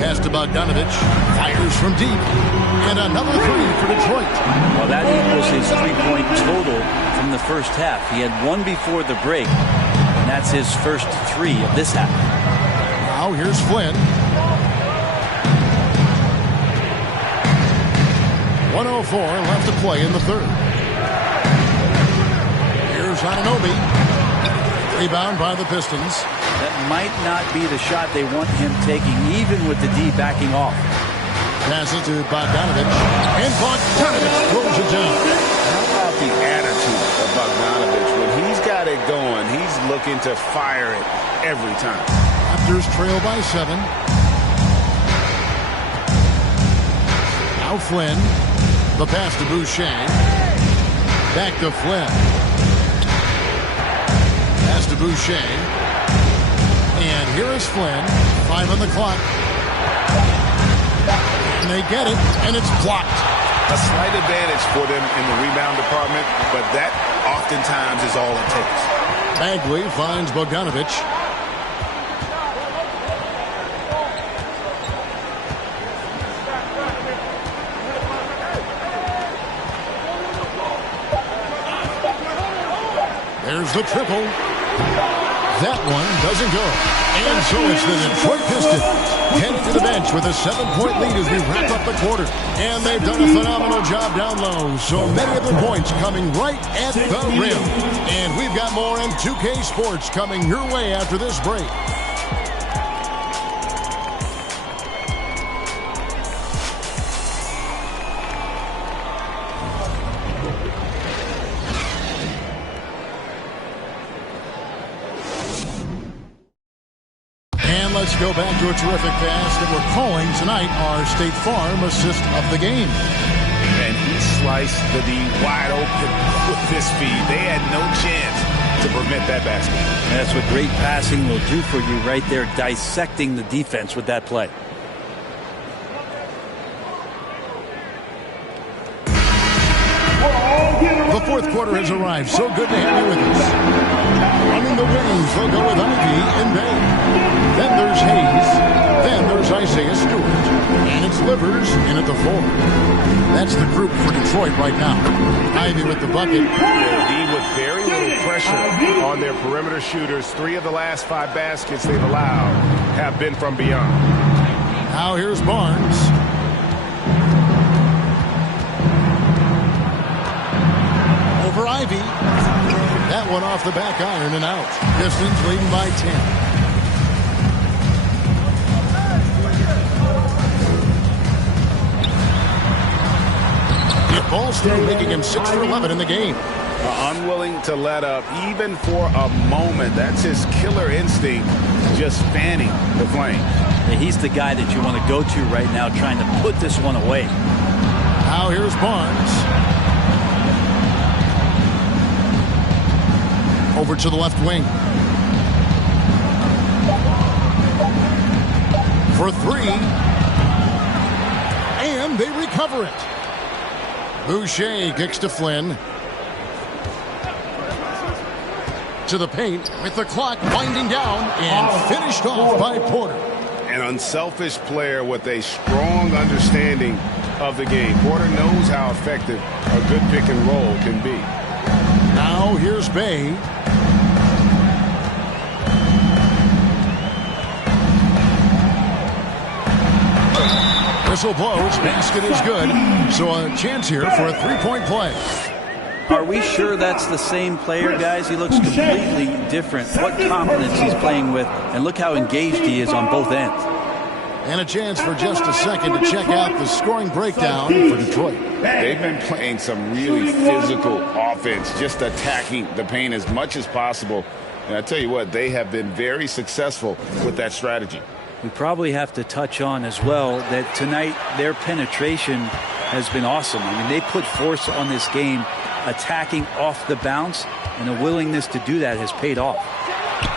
Pass to Bogdanovich. Fires from deep. And another 3 for Detroit. Well, that equals his 3-point total from the first half. He had 1 before the break, and that's his first 3 of this half. Now here's Flynn. 1:04 left to play in the third. Here's Anunoby. Rebound by the Pistons. That might not be the shot they want him taking, even with the D backing off. Passes to Bogdanovich. And Bogdanovich throws it down. How about the attitude of Bogdanovich? When he's got it going, he's looking to fire it every time. Raptors trail by 7. Now Flynn. The pass to Boucher. Back to Flynn. Pass to Boucher. And here is Flynn. 5 on the clock. And they get it, and it's blocked. A slight advantage for them in the rebound department, but that oftentimes is all it takes. Bagley finds Bogdanovich. There's the triple. That one doesn't go. And so it's the Detroit Pistons heading to the bench with a 7-point lead as we wrap up the quarter. And they've done a phenomenal job down low. So many of the points coming right at the rim. And we've got more in 2K Sports coming your way after this break. Let's go back to a terrific pass that we're calling tonight our State Farm assist of the game. And he sliced the D wide open with this feed. They had no chance to prevent that basket. And that's what great passing will do for you right there, dissecting the defense with that play. The fourth quarter has arrived. So good to have you with us. Running the wings, they'll go with Ivy and Bay. Then there's Hayes. Then there's Isaiah Stewart. And it's Livers in at the 4. That's the group for Detroit right now. Ivy with the bucket. D with very little pressure on their perimeter shooters. 3 of the last 5 baskets they've allowed have been from beyond. Now here's Barnes. Over Ivy. That one off the back iron and out. Pistons leading by 10. It falls through, making him 6 for 11 in the game. Unwilling to let up even for a moment. That's his killer instinct, just fanning the flame. Yeah, he's the guy that you want to go to right now, trying to put this one away. Now here's Barnes. Over to the left wing. For 3. And they recover it. Boucher kicks to Flynn. To the paint with the clock winding down and finished off by Porter. An unselfish player with a strong understanding of the game. Porter knows how effective a good pick and roll can be. Now here's Bay. Whistle blows. Basket is good. So a chance here for a 3-point play. Are we sure that's the same player, guys? He looks completely different. What confidence he's playing with, and look how engaged he is on both ends. And a chance for just a second to check out the scoring breakdown for Detroit. They've been playing some really physical offense, just attacking the paint as much as possible. And I tell you what, they have been very successful with that strategy. We probably have to touch on as well that tonight their penetration has been awesome. I mean, they put force on this game, attacking off the bounce, and the willingness to do that has paid off.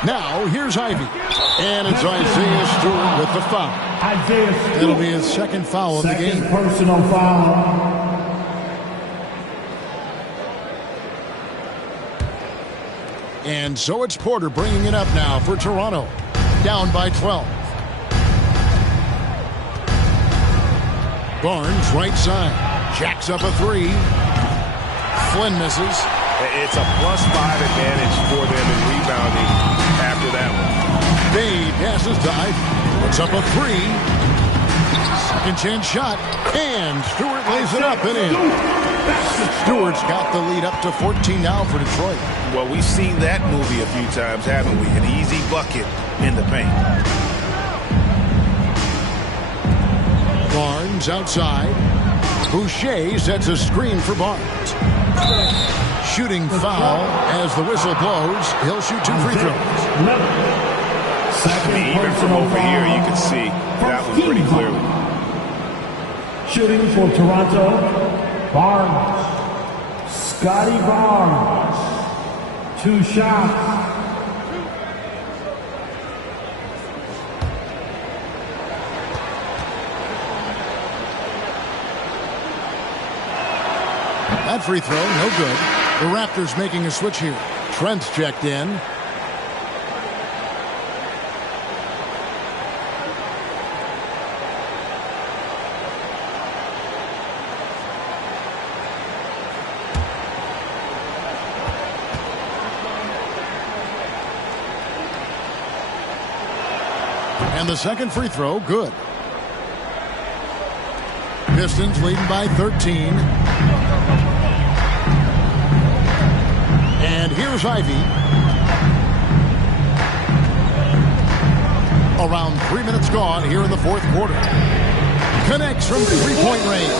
Now, here's Ivy. And it's Isaiah Stewart with the foul. It'll be his second foul of the game. Personal foul. And so it's Porter bringing it up now for Toronto. Down by 12. Barnes, right side. Jacks up a 3. Flynn misses. It's a +5 advantage for them in rebounding after that one. Bay passes to Ivy. Puts up a 3. Second chance shot. And Stewart lays it up and in. Stewart's got the lead up to 14 now for Detroit. Well, we've seen that movie a few times, haven't we? An easy bucket in the paint. Barnes outside. Boucher sets a screen for Barnes. Shooting foul as the whistle blows. He'll shoot 2 free throws. Even from over here, you can see that one pretty clearly. Shooting for Toronto, Barnes. Scotty Barnes. 2 shots. That free throw, no good. The Raptors making a switch here. Trent's checked in. And the second free throw, good. Pistons leading by 13. And here's Ivy. Around 3 minutes gone here in the fourth quarter. Connects from three-point range.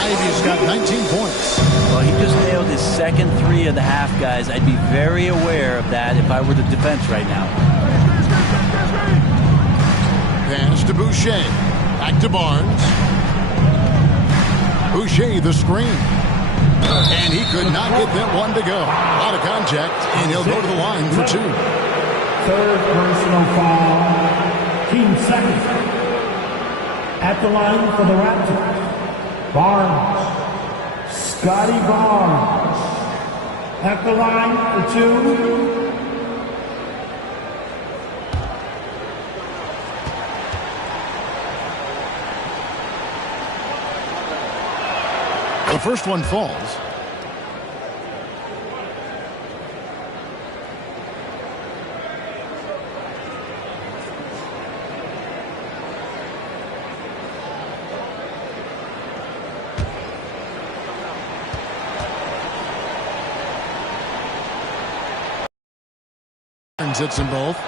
Ivy's got 19 points. Well, he just nailed his second 3 of the half, guys. I'd be very aware of that if I were the defense right now. Pass to Boucher. Back to Barnes. Boucher the screen. And he could not get that one to go. Out of contact, and he'll go to the line for 2. Third personal foul. Team second. At the line for the Raptors, Barnes. Scotty Barnes. At the line for 2. The first one falls. Hits them both.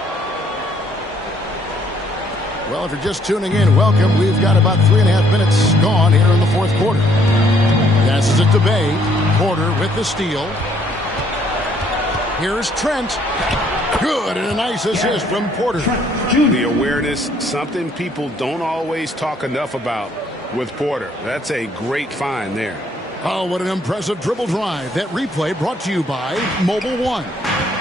Well, if you're just tuning in, welcome. We've got about 3.5 minutes gone here in the fourth quarter. Passes it to Bay. Porter with the steal. Here's Trent. Good, and a nice assist from Porter. The awareness, something people don't always talk enough about with Porter. That's a great find there. Oh, what an impressive dribble drive. That replay brought to you by Mobile One.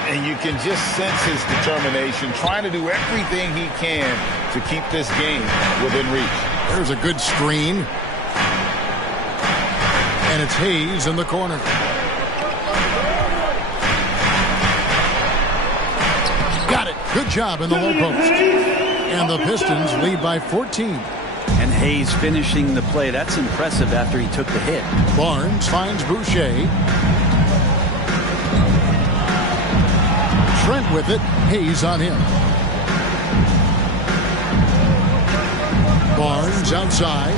And you can just sense his determination, trying to do everything he can to keep this game within reach. There's a good screen. And it's Hayes in the corner. Got it. Good job in the low post. And the Pistons lead by 14. And Hayes finishing the play. That's impressive after he took the hit. Barnes finds Boucher. Trent with it. Hayes on him. Barnes outside.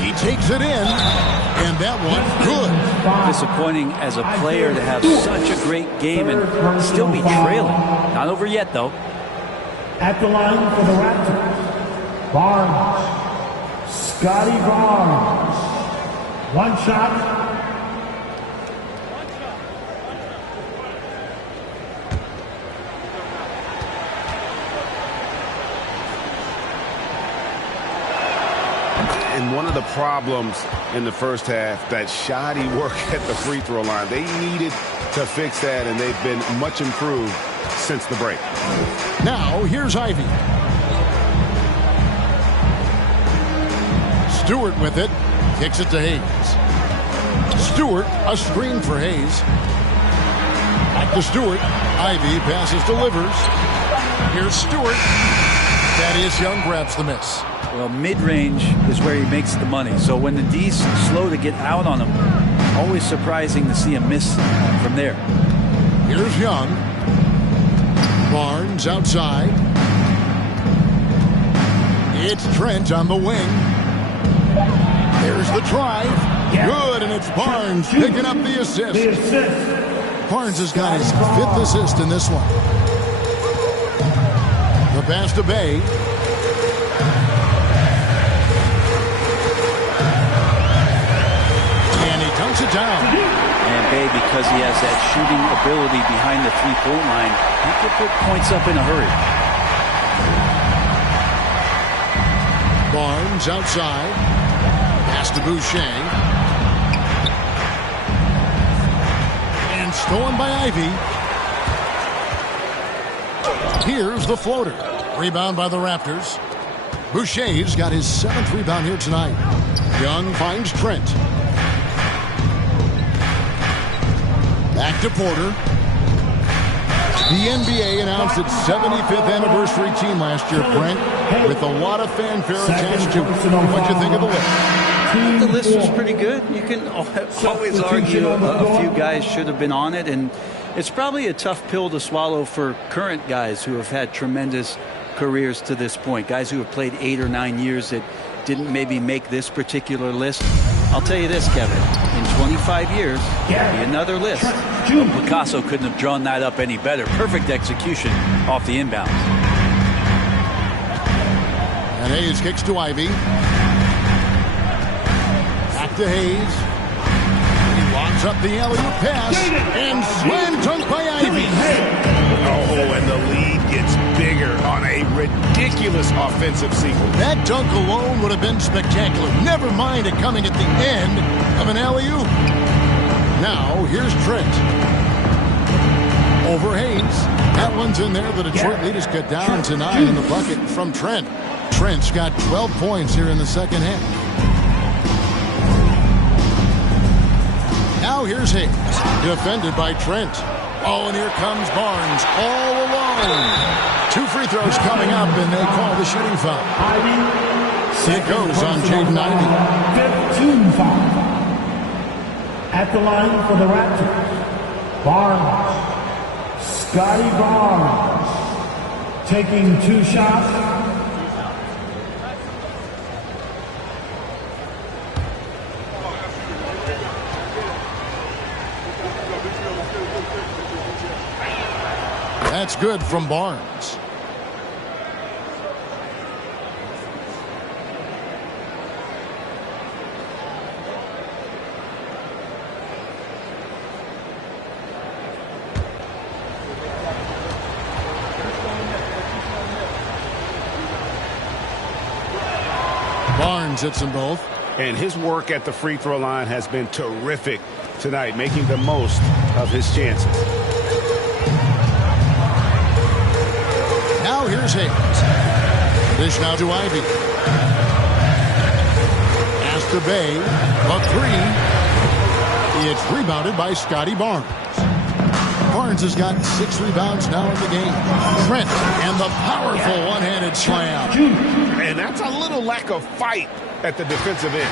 He takes it in. And that one, good. Disappointing as a player to have such a great game and still be trailing. Not over yet, though. At the line for the Raptors, Barnes. Scotty Barnes. One shot. And one of the problems in the first half, that shoddy work at the free throw line. They needed to fix that, and they've been much improved since the break. Now, here's Ivy. Stewart with it. Kicks it to Hayes. Stewart, a screen for Hayes. Back to Stewart. Ivy passes, delivers. Here's Stewart. Thaddeus Young grabs the miss. Well, mid-range is where he makes the money. So when the D's slow to get out on him, always surprising to see him miss from there. Here's Young. Barnes outside. It's Trent on the wing. There's the drive. Good, and it's Barnes picking up the assist. Barnes has got his 5th assist in this one. The pass to Bay. And he dunks it down. And Bay, because he has that shooting ability behind the three-point line, he can put points up in a hurry. Barnes outside. Pass to Boucher. And stolen by Ivy. Here's the floater. Rebound by the Raptors. Boucher's got his 7th rebound here tonight. Young finds Trent. Back to Porter. The NBA announced its 75th anniversary team last year, Brent, with a lot of fanfare attached to it. What'd you think of the list? The list was pretty good. You can always argue a few guys should have been on it, and it's probably a tough pill to swallow for current guys who have had tremendous careers to this point, guys who have played 8 or 9 years that didn't maybe make this particular list. I'll tell you this, Kevin, in 25 years, there'll be another list. Well, Picasso couldn't have drawn that up any better. Perfect execution off the inbounds. And Hayes kicks to Ivy. Back to Hayes. He locks up the alley-oop pass. And slam dunk by Ivy. Oh, and the lead gets bigger on a ridiculous offensive sequence. That dunk alone would have been spectacular. Never mind it coming at the end of an alley-oop. Now, here's Trent. Over Hayes. That one's in there. The Detroit lead has cut down to 9 in the bucket from Trent. Trent's got 12 points here in the second half. Now here's Hayes. Defended by Trent. Oh, and here comes Barnes all alone. 2 free throws coming up, and they call the shooting foul. It goes on Jaden Ivey. 15 foul. At the line for the Raptors, Barnes. Scotty Barnes. Taking 2 shots. That's good from Barnes. Barnes hits them both. And his work at the free throw line has been terrific tonight, making the most of his chances. Now here's Hayes. Dish now to Ivy. Pass to Bay. A 3. It's rebounded by Scotty Barnes. Barnes has got 6 rebounds now in the game. Trent and the powerful one-handed slam. And that's a little lack of fight at the defensive end.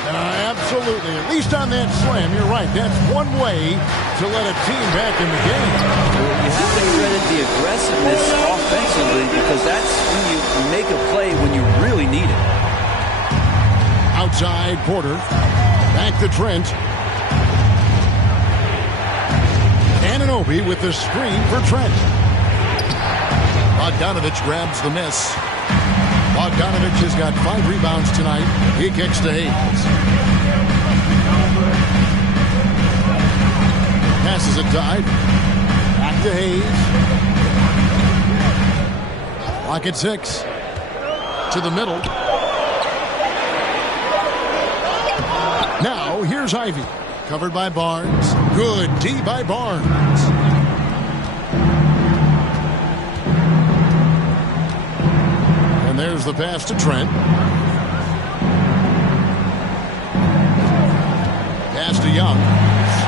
Absolutely. At least on that slam, you're right. That's one way to let a team back in the game. You have to credit the aggressiveness offensively, because that's when you make a play when you really need it. Outside Porter. Back to Trent. Anunoby with the screen for Trent. Bogdanovich grabs the miss. Bogdanovich has got 5 rebounds tonight. He kicks to Hayes. Passes it to Ivy. Back to Hayes. Lock at 6. To the middle. Now, here's Ivy. Covered by Barnes. Good D by Barnes. And there's the pass to Trent. Pass to Young.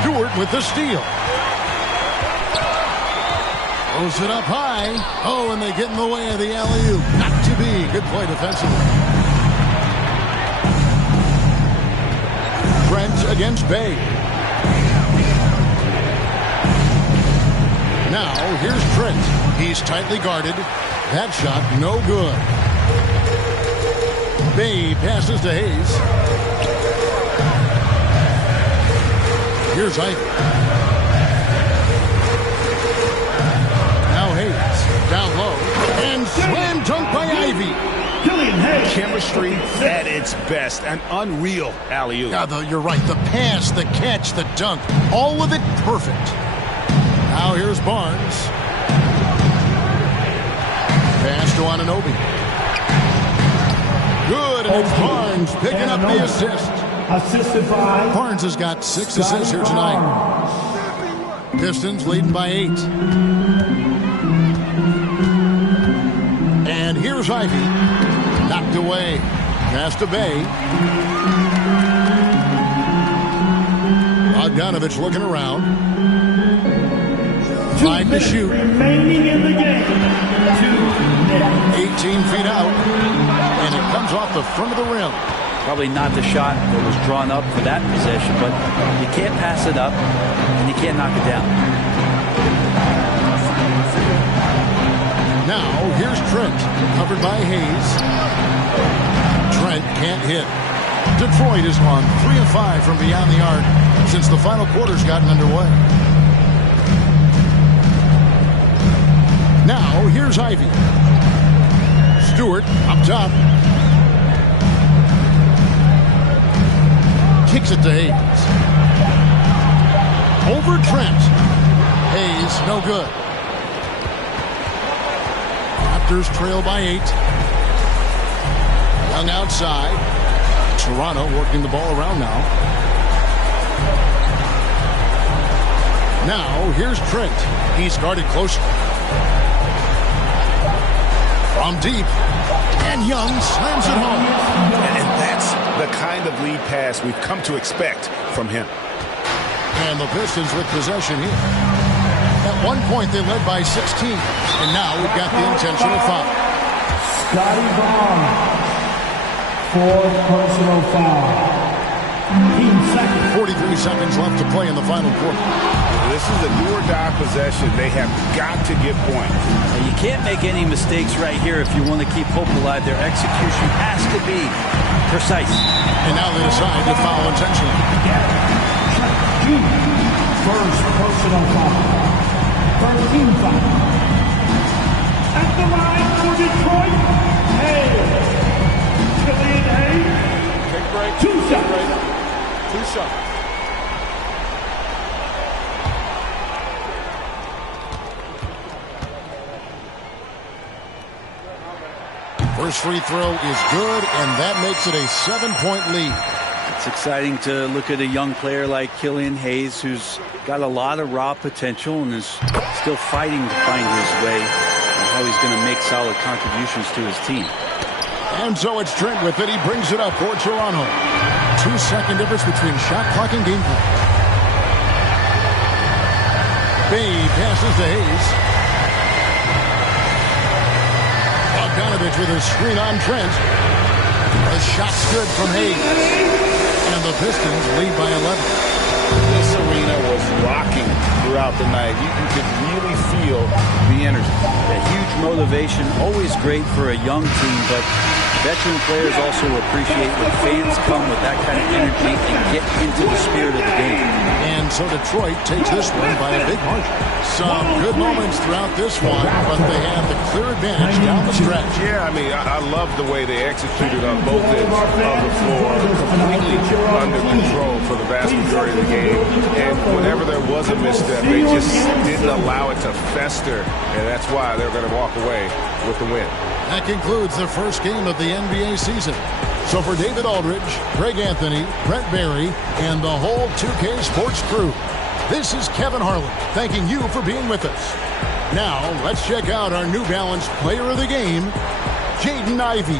Stewart with the steal. Throws it up high. Oh, and they get in the way of the alley-oop. Not to be. Good play defensively. Trent against Bay. Now, here's Trent. He's tightly guarded. That shot, no good. Bay passes to Hayes. Here's Ivy. Now Hayes. Down low. And slam dunk by Ivy. Chemistry at its best. An unreal alley-oop. Yeah, you're right. The pass, the catch, the dunk. All of it perfect. Now here's Barnes. Pass to Anunoby. Good, and it's Barnes picking up the assist. Assisted by Barnes has got 6 assists here tonight. Pistons leading by 8. And here's Ivy. Knocked away. Pass to Bay. Bogdanovich looking around. 5 to shoot. remaining in the game. 18 feet out. And it comes off the front of the rim. Probably not the shot that was drawn up for that possession, but you can't pass it up, and you can't knock it down. Now, here's Trent, covered by Hayes. Trent can't hit. Detroit has gone 3 of 5 from beyond the arc since the final quarter's gotten underway. Now, here's Ivy. Stewart up top. Kicks it to Hayes. Over Trent. Hayes, no good. Raptors trail by 8. Young outside. Toronto working the ball around now. Now, here's Trent. He's guarded closely. From deep. And Young slams it home. And that's the kind of lead pass we've come to expect from him. And the Pistons with possession here. At one point, they led by 16. And now we've got the intentional foul. Scotty Barnes. 4th personal foul. 43 seconds left to play in the final quarter. This is a do-or-die possession. They have got to get points. You can't make any mistakes right here if you want to keep hope alive. Their execution has to be precise. And now they decide to foul intentionally. First personal foul. 13 foul. At the line for Detroit, Hayes. Killian Hayes. Take a break. 2 shots. 2 shots. First free throw is good, and that makes it a 7-point lead. It's exciting to look at a young player like Killian Hayes, who's got a lot of raw potential and is still fighting to find his way and how he's going to make solid contributions to his team. And so it's Trent with it. He brings it up for Toronto. 2-second difference between shot clock and gameplay. Bay passes to Hayes. Bogdanovich with a screen on Trent. The shot's good from Hayes. And the Pistons lead by 11. This arena was rocking throughout the night. You could really feel the energy. A huge motivation, always great for a young team, but veteran players also appreciate when fans come with that kind of energy and get into the spirit of the game. And so Detroit takes this one by a big margin. Some good moments throughout this one, but they have the clear advantage down the stretch. Yeah, I mean, I love the way they executed on both ends of the floor, completely under control for the vast majority of the game. And whenever there was a misstep, they just didn't allow it to fester, and that's why they're going to walk away with the win. That concludes the first game of the NBA season. So for David Aldridge, Greg Anthony, Brett Barry, and the whole 2K Sports crew, this is Kevin Harlan thanking you for being with us. Now, let's check out our New Balance player of the game, Jaden Ivey.